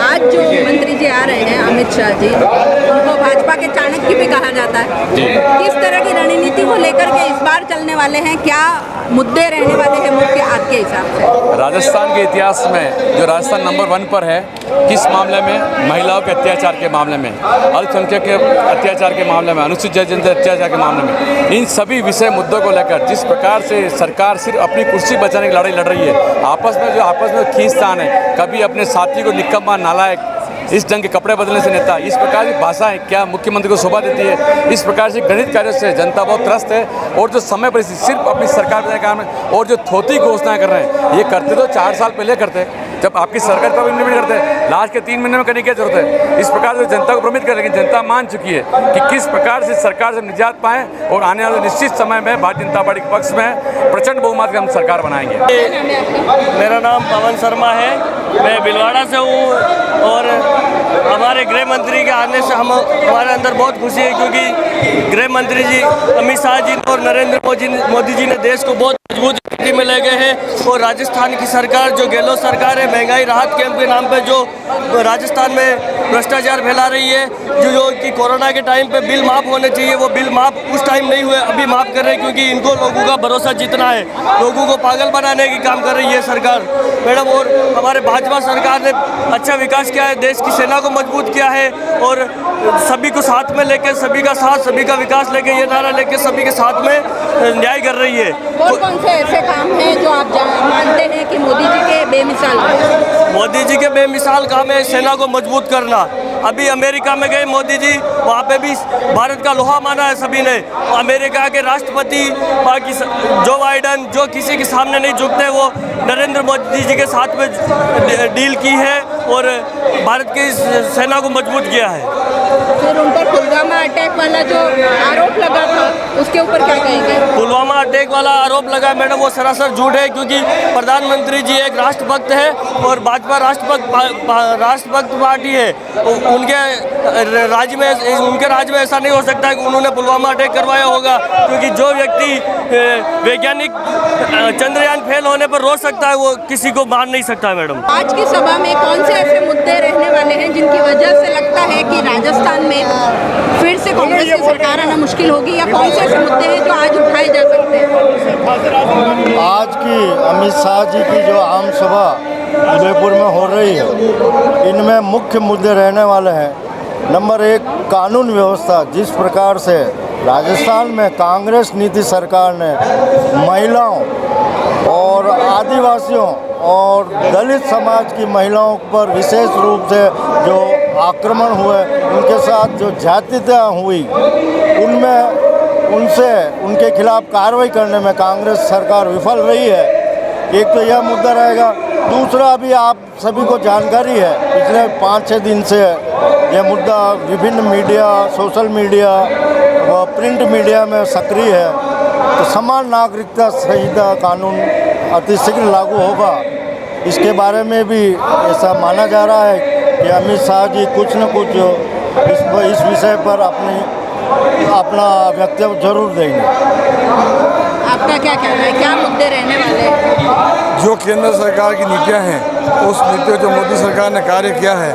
आज जो मंत्री जी आ रहे हैं अमित शाह जी, उनको भाजपा के चाणक्य भी कहा जाता है। किस तरह की रणनीति को लेकर के इस बार चलने वाले हैं? क्या मुद्दे रहने वाले हैं मुख्य आपके हिसाब से? राजस्थान के इतिहास में जो राजस्थान नंबर 1 पर है, किस मामले में? महिलाओं के अत्याचार के मामले में, अल्पसंख्यक के अत्याचार के मामले में, अनुसूचित जनजाति अत्याचार के मामले में, इन सभी विषय मुद्दों को लेकर जिस प्रकार से सरकार सिर्फ अपनी कुर्सी बचाने की लड़ाई लड़ रही है, आपस में खींचतान है, कभी अपने साथी को निकम्मा नालायक, इस ढंग के कपड़े बदलने से नेता, इस प्रकार की भाषाएं क्या मुख्यमंत्री को शोभा देती है? इस प्रकार से गणित कार्यों से जनता बहुत त्रस्त है। और जो समय पर सिर्फ अपनी सरकार बनाने का काम है, और जो थोथी घोषणाएं कर रहे हैं, ये करते तो 4 साल पहले करते, जब आपकी सरकार तब इम्प्लीमेंट करते, लास्ट के 3 महीने में करने की क्या जरूरत है? इस प्रकार से जनता को भ्रमित कर, लेकिन जनता मान चुकी है कि किस प्रकार से सरकार से निजात पाएं, और आने वाले निश्चित समय में भारतीय जनता पार्टी के पक्ष में प्रचंड बहुमत की हम सरकार बनाएंगे। मेरा नाम पवन शर्मा है, मैं भिलवाड़ा से हूँ। और हमारे गृह मंत्री के आने से हमारे अंदर बहुत खुशी है, क्योंकि गृह मंत्री जी अमित शाह जी और नरेंद्र मोदी जी ने देश को बहुत मजबूत स्थिति में ले गए हैं। और राजस्थान की सरकार जो गहलोत सरकार है, महंगाई राहत कैंप के नाम पे जो राजस्थान में भ्रष्टाचार फैला रही है, जो कि कोरोना के टाइम पे बिल माफ़ होने चाहिए, वो बिल माफ़ उस टाइम नहीं हुए, अभी माफ़ कर रहे हैं, क्योंकि इनको लोगों का भरोसा जीतना है, लोगों को पागल बनाने की काम कर रही है सरकार मैडम। और हमारे भाजपा सरकार ने अच्छा विकास किया है, देश की सेना को मजबूत किया है, और सभी को साथ में लेकर, सभी का साथ, सभी का विकास लेके, ये नारा लेके सभी के साथ में न्याय कर रही है। कौन से ऐसे काम हैं जो आप मानते हैं कि मोदी जी के बेमिसाल? मोदी जी के बेमिसाल काम है सेना को मजबूत करना। अभी अमेरिका में गए मोदी जी, वहाँ पे भी भारत का लोहा माना है सभी ने। अमेरिका के राष्ट्रपति जो बाइडन, जो किसी के सामने नहीं झुकते, वो नरेंद्र मोदी जी के साथ में डील की है और भारत की सेना को मजबूत किया है। फिर उन पर पुलवामा अटैक वाला जो आरोप लगा था उसके ऊपर क्या कहेंगे? पुलवामा अटैक वाला आरोप लगा है मैडम, वो सरासर झूठ है, क्योंकि प्रधानमंत्री जी एक राष्ट्रभक्त है और भाजपा राष्ट्रभक्त पार्टी है। उनके राज्य में ऐसा नहीं हो सकता है कि उन्होंने पुलवामा अटैक करवाया होगा, क्योंकि जो व्यक्ति वैज्ञानिक चंद्रयान फेल होने पर रो सकता है वो किसी को मान नहीं सकता है मैडम। आज की सभा में कौन से ऐसे मुद्दे रहने वाले हैं जिनकी वजह से लगता है कि राजस्थान में फिर से कांग्रेस की सरकार आना मुश्किल होगी, या कौन से ऐसे मुद्दे हैं जो आज उठाए जा सकते हैं? आज की अमित शाह जी की जो आम सभा उदयपुर में हो रही है, इनमें मुख्य मुद्दे रहने वाले हैं। नंबर 1, कानून व्यवस्था। जिस प्रकार से राजस्थान में कांग्रेस नीति सरकार ने महिलाओं और आदिवासियों और दलित समाज की महिलाओं पर विशेष रूप से जो आक्रमण हुए, उनके साथ जो जातीयता हुई, उनके खिलाफ कार्रवाई करने में कांग्रेस सरकार विफल रही है। एक तो यह मुद्दा रहेगा। दूसरा, अभी आप सभी को जानकारी है, पिछले 5-6 दिन से यह मुद्दा विभिन्न मीडिया, सोशल मीडिया व प्रिंट मीडिया में सक्रिय है। तो समान नागरिकता संहिता कानून अतिशीघ्र लागू होगा, इसके बारे में भी ऐसा माना जा रहा है कि अमित शाह जी कुछ न कुछ इस विषय पर अपना वक्तव्य जरूर देंगे। आपका क्या कहना है, क्या मुद्दे रहने वाले हैं? जो केंद्र सरकार की नीतियां हैं, उस नीतियों जो मोदी सरकार ने कार्य किया है,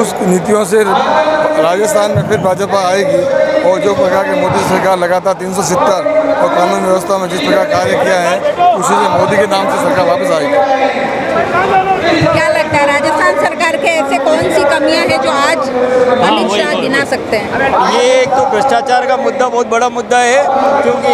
उस नीतियों से राजस्थान में फिर भाजपा आएगी। और जो प्रकार की मोदी सरकार लगातार 370 और कानून व्यवस्था में जिस प्रकार कार्य किया है, उसी से मोदी के नाम से सरकार वापस आएगी। क्या लगता है राजस्थान सरकार के ऐसे कौन सी कमियां हैं जो आज अमित शाह गिना सकते हैं? ये एक तो भ्रष्टाचार का मुद्दा बहुत बड़ा मुद्दा है, क्योंकि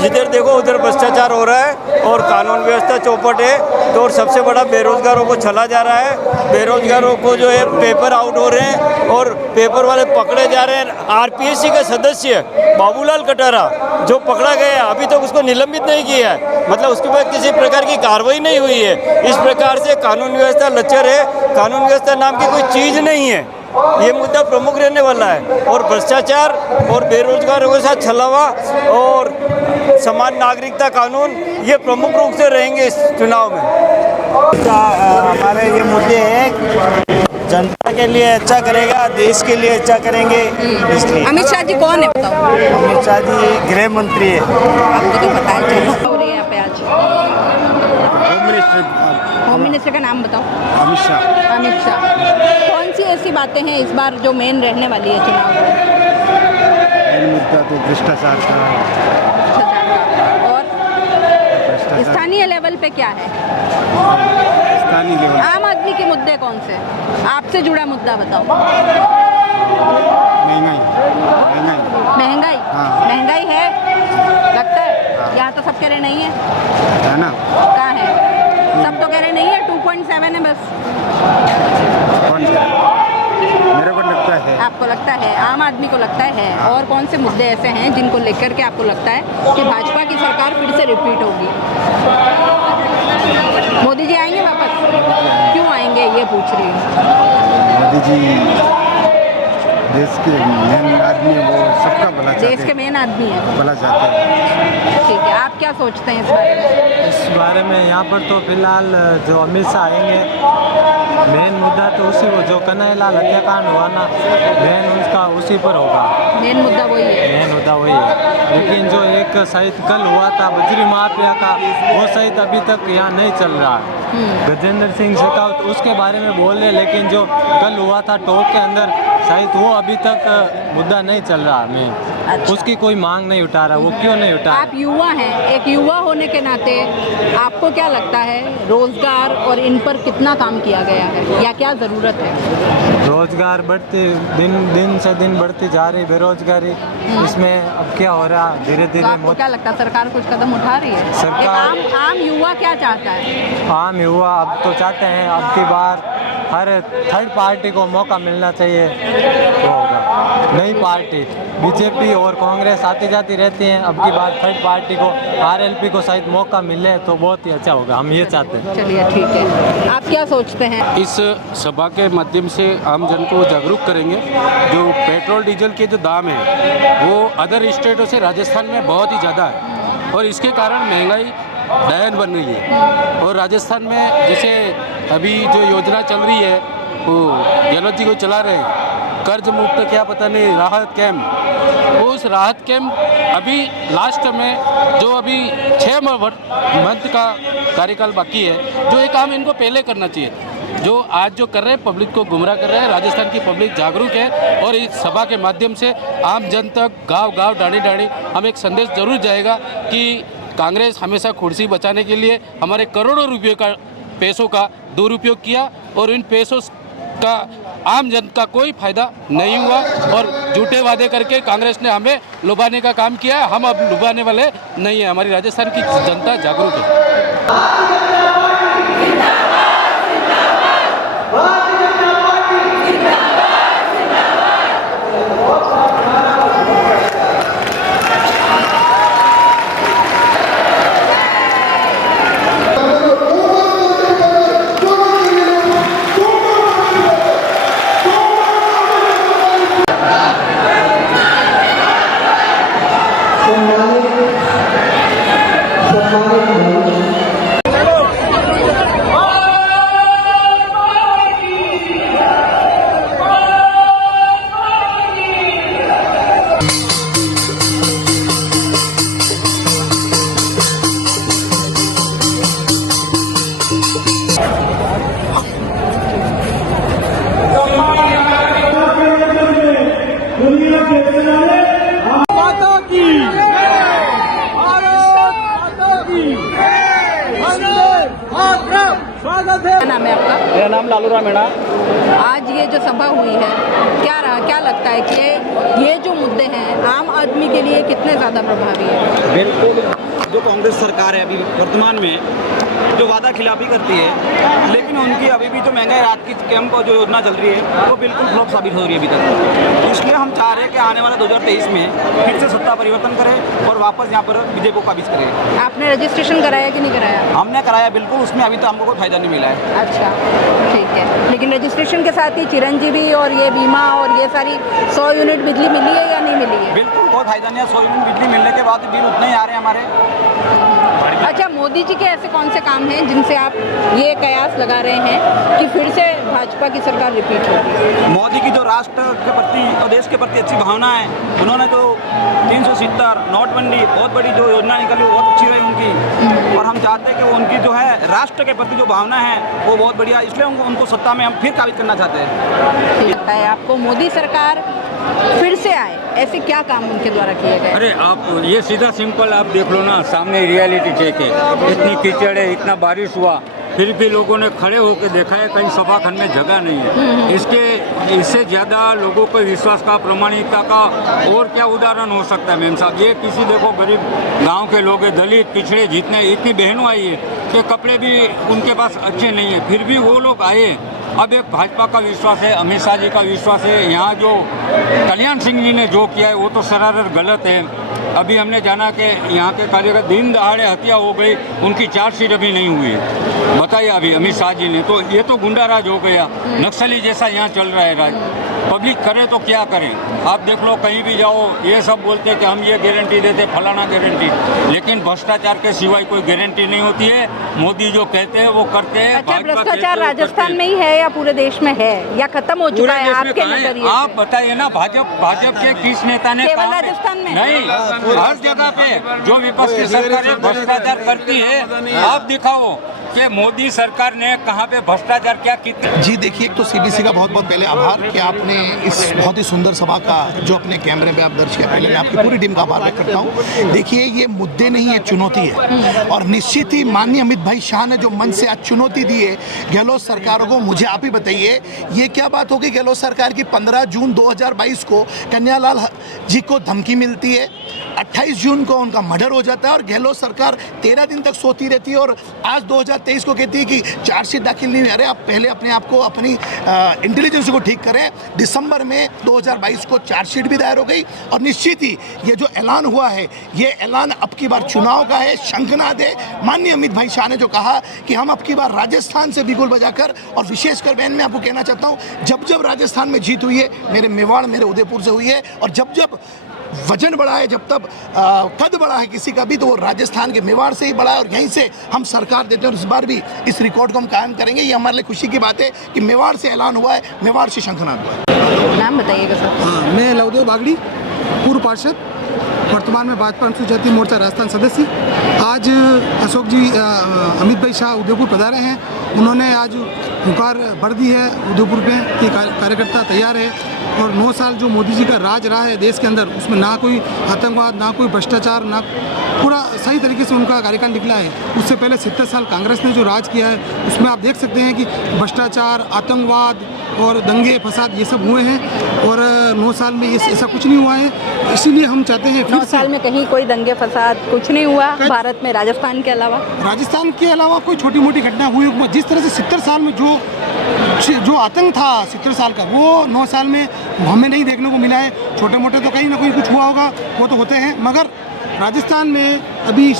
जिधर देखो उधर भ्रष्टाचार हो रहा है और कानून व्यवस्था चौपट है। तो और सबसे बड़ा बेरोजगारों को छला जा रहा है। बेरोजगारों को जो है पेपर आउट हो रहे हैं और पेपर वाले पकड़े जा रहे हैं। आरपीएससी का सदस्य बाबूलाल कटारा जो पकड़ा गया, अभी तक उसको निलंबित नहीं किया है, मतलब उसके बाद किसी प्रकार की कार्रवाई नहीं हुई है। इस प्रकार से कानून व्यवस्था लचर है, कानून व्यवस्था नाम की कोई चीज़ नहीं है। ये मुद्दा प्रमुख रहने वाला है। और भ्रष्टाचार और बेरोजगारों के साथ छलावा और समान नागरिकता कानून, ये प्रमुख रूप से रहेंगे इस चुनाव में। हमारे ये मुद्दे हैं, जनता के लिए अच्छा करेगा, देश के लिए अच्छा करेंगे, इसलिए। अमित शाह जी कौन है बताओ? अमित शाह जी गृह मंत्री है। आपको तो पता है। चलो, हो रही है यहाँ पे आज होम मिनिस्टर का नाम बताओ। अमित शाह। अमित शाह, कौन सी ऐसी बातें हैं इस बार जो मेन रहने वाली है चुनाव में? मेन मुद्दा तो भ्रष्टाचार का। और स्थानीय लेवल पे क्या है? स्थानीय लेवल आम आदमी के मुद्दे कौन से? आपसे जुड़ा मुद्दा बताओ। महंगाई। हाँ। महंगाई है, लगता है। यहाँ तो सब कह रहे नहीं है ना। कहाँ है? सब तो कह रहे नहीं है, 2.7 है बस। कौन सा? मेरे को लगता है। आपको लगता है? आम आदमी को लगता है। और कौन से मुद्दे ऐसे हैं जिनको लेकर के आपको लगता है कि भाजपा की सरकार फिर से रिपीट होगी? मोदी जी आएंगे वापस? क्यों आएंगे ये पूछ रही हूँ। मोदी जी देश के मेन आदमी है, वो सबका भला चाहते हैं। देश के मेन आदमी है, भला चाहते हैं। ठीक है। आप क्या सोचते हैं इस बारे में? इस बारे में यहाँ पर तो फिलहाल जो अमित शाह आएंगे, मेन मुद्दा तो उसी वो जो कन्हैयालाल हत्याकांड हुआ ना, मेन उसका उसी पर होगा। मेन मुद्दा वही है। मेन मुद्दा वही है। लेकिन जो एक शहीद कल हुआ था बजरी माफिया का, वो शहीद अभी तक यहाँ नहीं चल रहा है। गजेंद्र सिंह शेखावत उसके बारे में बोल रहे, लेकिन जो कल हुआ था टोक के अंदर शायद वो अभी तक मुद्दा नहीं चल रहा। मैं अच्छा। उसकी कोई मांग नहीं उठा रहा। वो क्यों नहीं उठा? आप युवा हैं, एक युवा होने के नाते आपको क्या लगता है रोजगार और इन पर कितना काम किया गया है या क्या ज़रूरत है? रोजगार दिन से दिन बढ़ती जा रही बेरोजगारी, इसमें अब क्या हो रहा धीरे तो धीरे। आपको क्या लगता है सरकार कुछ कदम उठा रही है? सरकार- एक आम युवा क्या चाहता है? आम युवा अब तो चाहते हैं अब की बार हर थर्ड पार्टी को मौका मिलना चाहिए, वो होगा। नई पार्टी बीजेपी और कांग्रेस आती जाती रहती हैं, अब की बार थर्ड पार्टी को आरएलपी को शायद मौका मिले तो बहुत ही अच्छा होगा, हम ये चाहते हैं। चलिए ठीक है, आप क्या सोचते हैं? इस सभा के माध्यम से आम जन को जागरूक करेंगे। जो पेट्रोल डीजल के जो दाम है वो अदर स्टेटों से राजस्थान में बहुत ही ज़्यादा है और इसके कारण महंगाई डायन बन रही है। और राजस्थान में जैसे अभी जो योजना चल रही है वो गहलोत जी को चला रहे हैं, कर्ज मुक्त क्या पता नहीं राहत कैम्प, उस राहत कैम्प अभी लास्ट में जो अभी 6 मंथ का कार्यकाल बाकी है, जो ये काम इनको पहले करना चाहिए। जो आज जो कर रहे हैं पब्लिक को गुमराह कर रहे हैं, राजस्थान की पब्लिक जागरूक है और इस सभा के माध्यम से आम जन तक गांव गांव डाड़ी डाड़ी हम एक संदेश जरूर जाएगा कि कांग्रेस हमेशा कुर्सी बचाने के लिए हमारे करोड़ों रुपये का पैसों का दुरुपयोग किया और इन पैसों का आम जन का कोई फायदा नहीं हुआ और झूठे वादे करके कांग्रेस ने हमें लुभाने का काम किया। हम अब लुभाने वाले नहीं है, हमारी राजस्थान की जनता जागरूक है। क्या नाम है आपका? मेरा नाम लालू राम मीणा। आज ये जो सभा हुई है, क्या रहा, क्या लगता है कि ये जो मुद्दे हैं आम आदमी के लिए कितने ज़्यादा प्रभावी है? बिल्कुल, जो कांग्रेस सरकार है अभी वर्तमान में जो वादा खिलाफी करती है, लेकिन उनकी अभी भी जो महंगाई रात की कैंप जो योजना चल रही है वो बिल्कुल फ्लॉप साबित हो रही है अभी तक। इसलिए हम चाह रहे हैं कि आने वाले 2023 में फिर से सत्ता परिवर्तन करें और वापस यहाँ पर बीजेपी को काबिज करें। आपने रजिस्ट्रेशन कराया कि नहीं कराया? हमने कराया बिल्कुल, उसमें अभी तक हमको कोई फायदा नहीं मिला है। अच्छा ठीक है, लेकिन रजिस्ट्रेशन के साथ ही चिरंजीवी और ये बीमा और ये सारी 100 यूनिट बिजली मिली है या नहीं मिली है? बिल्कुल कोई फायदा नहीं है, 100 यूनिट बिजली मिलने के बाद बिल उतने ही आ रहे हैं हमारे। अच्छा, मोदी जी के ऐसे कौन से काम हैं जिनसे आप ये कयास लगा रहे हैं कि फिर से भाजपा की सरकार रिपीट होगी? मोदी की जो राष्ट्र के प्रति और देश के प्रति अच्छी भावना है, उन्होंने जो 370 नोटबंदी बहुत बड़ी जो योजना निकाली वो बहुत अच्छी रही उनकी, और हम चाहते हैं कि वो उनकी जो है राष्ट्र के प्रति जो भावना है वो बहुत बढ़िया, इसलिए उनको सत्ता में हम फिर काबिज करना चाहते हैं। लगता है आपको मोदी सरकार फिर से आए, ऐसे क्या काम उनके द्वारा किए गए? अरे आप ये सीधा सिंपल आप देख लो ना, सामने रियलिटी चेक है, इतनी कीचड़ है, इतना बारिश हुआ, फिर भी लोगों ने खड़े होकर देखा है कहीं सभाखंड में जगह नहीं है। इससे ज़्यादा लोगों को विश्वास का, प्रमाणिकता का और क्या उदाहरण हो सकता है? मैम साहब, ये किसी देखो गरीब गांव के लोग हैं, दलित पिछड़े जितने, इतनी बहनों आई है कि कपड़े भी उनके पास अच्छे नहीं है, फिर भी वो लोग आए। अब एक भाजपा का विश्वास है, अमित शाह जी का विश्वास है, यहाँ जो कल्याण सिंह जी ने जो किया है वो तो सरासर गलत है। अभी हमने जाना कि यहाँ के कार्यकर्ता दिन दहाड़े हत्या हो गई, उनकी चार्जशीट अभी नहीं हुई है, बताइए अभी अमित शाह जी ने, तो ये तो गुंडाराज हो गया, नक्सली जैसा यहाँ चल रहा है राज। पब्लिक करे तो क्या करें? आप देख लो, कहीं भी जाओ ये सब बोलते हैं कि हम ये गारंटी देते, फलाना गारंटी, लेकिन भ्रष्टाचार के सिवाय कोई गारंटी नहीं होती है। मोदी जो कहते हैं वो करते हैं। अच्छा, भ्रष्टाचार राजस्थान में ही है या पूरे देश में है या खत्म हो चुका है आपके नजरिए? आप बताइए ना, भाजपा के किस नेता ने केवल राजस्थान में? नहीं, हर जगह पे जो विपक्ष की सरकार भ्रष्टाचार करती है, आप दिखाओ कि मोदी सरकार ने कहाँ पे भ्रष्टाचार क्या किया। जी देखिए, एक तो सीबीसी का बहुत बहुत पहले आभार कि आपने इस बहुत ही सुंदर सभा का जो अपने कैमरे पे आप दर्ज किया, पहले मैं आपकी पूरी टीम का आभार व्यक्त करता हूँ। देखिए, ये मुद्दे नहीं है, चुनौती है, और निश्चित ही माननीय अमित भाई शाह ने जो मन से आज चुनौती दी है गहलोत सरकार को, मुझे आप ही बताइए ये क्या बात होगी गहलोत सरकार की 15 जून 2022 को कन्हैयालाल जी को धमकी मिलती है, 28 जून को उनका मर्डर हो जाता है और गहलोत सरकार 13 दिन तक सोती रहती है और आज 2023 को कहती है कि चार्जशीट दाखिल नहीं। अरे आप पहले अपने आप को, अपनी इंटेलिजेंस को ठीक करें। दिसंबर में 2022 को चार्जशीट भी दायर हो गई और निश्चित ही ये जो ऐलान हुआ है, ये ऐलान अब की बार चुनाव का है, शंखनाद है। माननीय अमित भाई शाह ने जो कहा कि हम अब की बार राजस्थान से बिगुल बजाकर, और विशेषकर बहन मैं आपको कहना चाहता हूँ, जब जब राजस्थान में जीत हुई है, मेरे मेवाड़, मेरे उदयपुर से हुई है, और जब जब वजन बढ़ा है, जब तब कद बढ़ा है किसी का भी, तो वो राजस्थान के मेवाड़ से ही बढ़ा है और यहीं से हम सरकार देते हैं। और इस बार भी इस रिकॉर्ड को हम कायम करेंगे। ये हमारे लिए खुशी की बात है कि मेवाड़ से ऐलान हुआ है, मेवाड़ से शंखनाद हुआ है। नाम बताइएगा सर। हाँ, मैं लवदेव बागड़ी, पूर्व पार्षद, वर्तमान में भाजपा अनुसूचित जाति मोर्चा राजस्थान सदस्य। आज अशोक जी, अमित भाई शाह उदयपुर पधारे हैं। उन्होंने आज हुंकार भर दी है उदयपुर पे कि कार्यकर्ता तैयार है, और 9 साल जो मोदी जी का राज रहा है देश के अंदर, उसमें ना कोई आतंकवाद, ना कोई भ्रष्टाचार, ना पूरा सही तरीके से उनका कार्यकाल निकला है। उससे पहले 70 साल कांग्रेस ने जो राज किया है, उसमें आप देख सकते हैं कि भ्रष्टाचार, आतंकवाद और दंगे फसाद ये सब हुए हैं, और 9 साल में ये ऐसा कुछ नहीं हुआ है। इसीलिए हम चाहते हैं 9 साल में कहीं कोई दंगे फसाद कुछ नहीं हुआ भारत में, राजस्थान के अलावा। राजस्थान के अलावा कोई छोटी मोटी घटना हुई, जिस तरह से 70 साल में जो आतंक था 70 साल का, वो 9 साल में हमें नहीं देखने को मिला है। छोटे मोटे तो कहीं ना कहीं कुछ हुआ होगा, वो तो होते हैं, मगर राजस्थान में अभी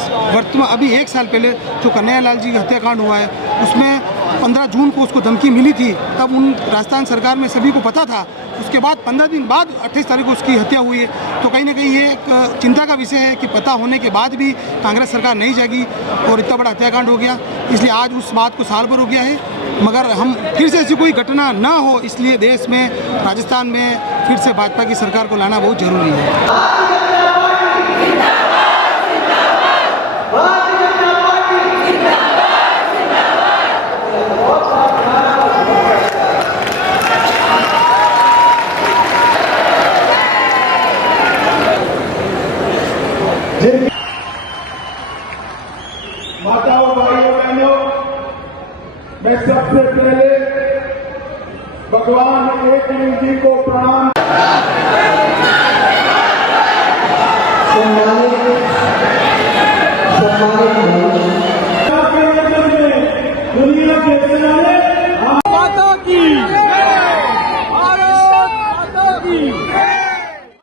1 साल पहले जो कन्हैयालाल जी का हत्याकांड हुआ है, उसमें 15 जून को उसको धमकी मिली थी, तब उन राजस्थान सरकार में सभी को पता था। उसके बाद 15 दिन बाद 28 तारीख को उसकी हत्या हुई है। तो कहीं ना कहीं ये एक चिंता का विषय है कि पता होने के बाद भी कांग्रेस सरकार नहीं जागी और इतना बड़ा हत्याकांड हो गया। इसलिए आज उस बात को साल भर हो गया है, मगर हम फिर से ऐसी कोई घटना ना हो, इसलिए देश में, राजस्थान में फिर से भाजपा की सरकार को लाना बहुत जरूरी है। माताओं, भाइयों, बहनों, मैं सबसे पहले भगवान एक जी को प्रणाम